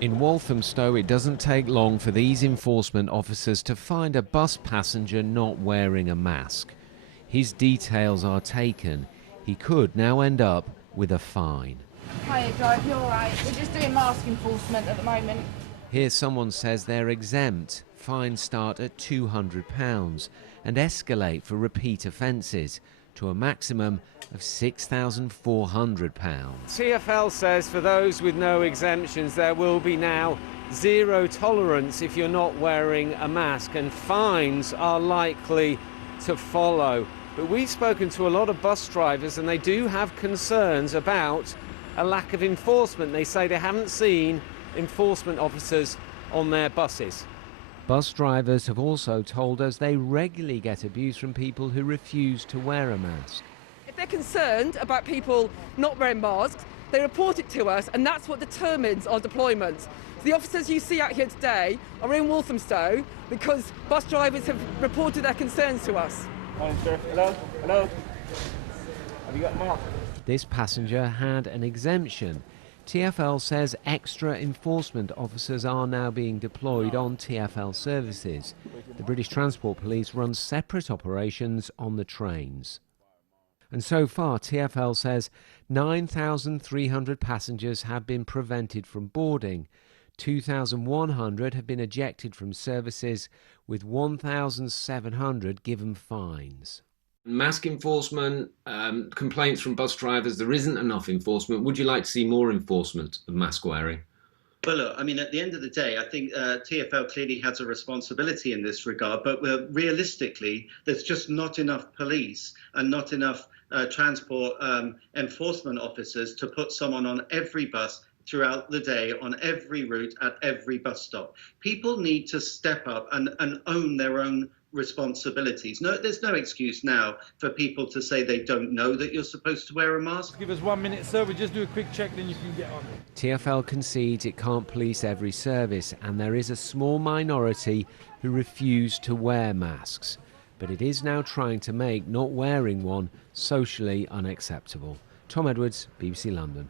In Walthamstow, it doesn't take long for these enforcement officers to find a bus passenger not wearing a mask. His details are taken. He could now end up with a fine. Hiya, drive, you alright? We're just doing mask enforcement at the moment. Here someone says they're exempt. Fines start at £200 and escalate for repeat offences to a maximum of £6,400. TfL says for those with no exemptions there will be now zero tolerance if you're not wearing a mask, and fines are likely to follow. But we've spoken to a lot of bus drivers and they do have concerns about a lack of enforcement. They say they haven't seen enforcement officers on their buses. Bus drivers have also told us they regularly get abuse from people who refuse to wear a mask. If they're concerned about people not wearing masks, they report it to us, and that's what determines our deployment. The officers you see out here today are in Walthamstow because bus drivers have reported their concerns to us. Morning, sir. Hello? Hello? Have you got a mask? This passenger had an exemption. TfL says extra enforcement officers are now being deployed on TfL services. The British Transport Police run separate operations on the trains. And so far, TfL says 9,300 passengers have been prevented from boarding. 2,100 have been ejected from services, with 1,700 given fines. Mask enforcement, complaints from bus drivers, there isn't enough enforcement. Would you like to see more enforcement of mask wearing? Well, look, I mean, at the end of the day, I think TfL clearly has a responsibility in this regard, but realistically, there's just not enough police and not enough transport enforcement officers to put someone on every bus throughout the day, on every route, at every bus stop. People need to step up and own their own responsibilities. No, there's no excuse now for people to say they don't know that you're supposed to wear a mask. Give us 1 minute, sir. We just do a quick check, then you can get on. TfL concedes it can't police every service, and there is a small minority who refuse to wear masks. But it is now trying to make not wearing one socially unacceptable. Tom Edwards, BBC London.